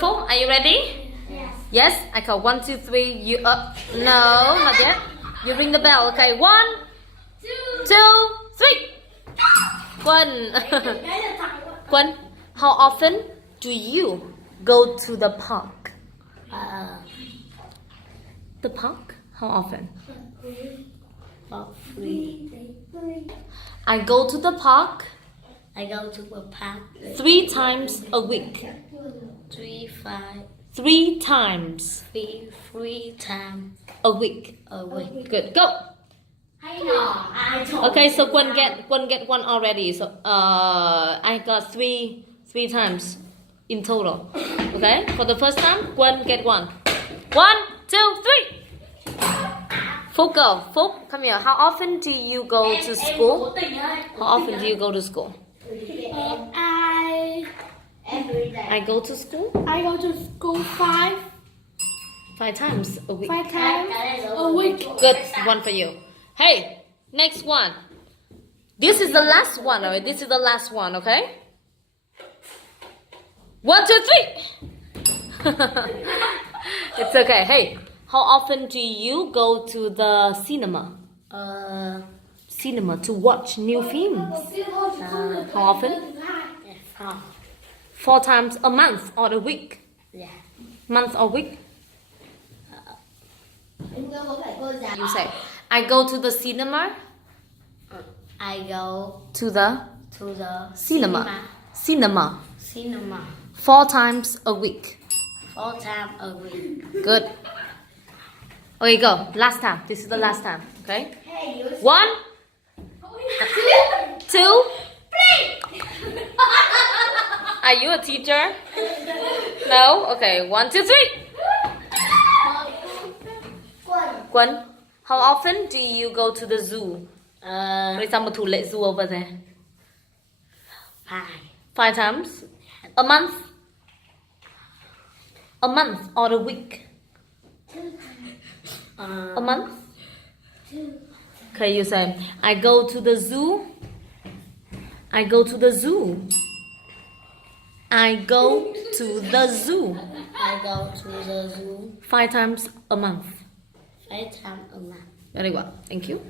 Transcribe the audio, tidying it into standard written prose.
Four, are you ready? Yes. Yes, I count 1, 2, 3. You up? No, not yet. You ring the bell. Okay, 1, 2, 3. Quân. Quân, how often do you go to the park? The park? How often? About 3. I go to the park I go to the park 3 times a week. 3 times times a week. a week. Good. Go. Okay, so Quân get 1 already. So I got 3 times in total. Okay, for the first time, Quân get 1. 1, 2, 3. Phúc go. Phúc, come here. How often do you go to school? How often do you go to school? I go to school I go to school 5 times a week. times a week. Good, 1 for you. Hey, next one. This is the last one, alright? This is the last one, okay? 1, 2, 3. It's okay. Hey, how often do you go to the cinema? Cinema to watch new films. How often? 4 times a month or a week? Yeah. Month or week? You say, I go to the cinema. I go To the to the cinema. 4 times a week. 4 times a week. Good. Okay, go. Last time. This is the last time. Okay? 1, 2. Are you a teacher? No? Okay. 1, 2, 3. Quân, how often do you go to the zoo? There's some thủ lệ zoo over there. 5 times? A month? A month or a week? A month? Okay, you say, I go to the zoo. I go to the zoo. I go to the zoo. I go to the zoo 5 times a month. 5 times a month. Very well. Thank you.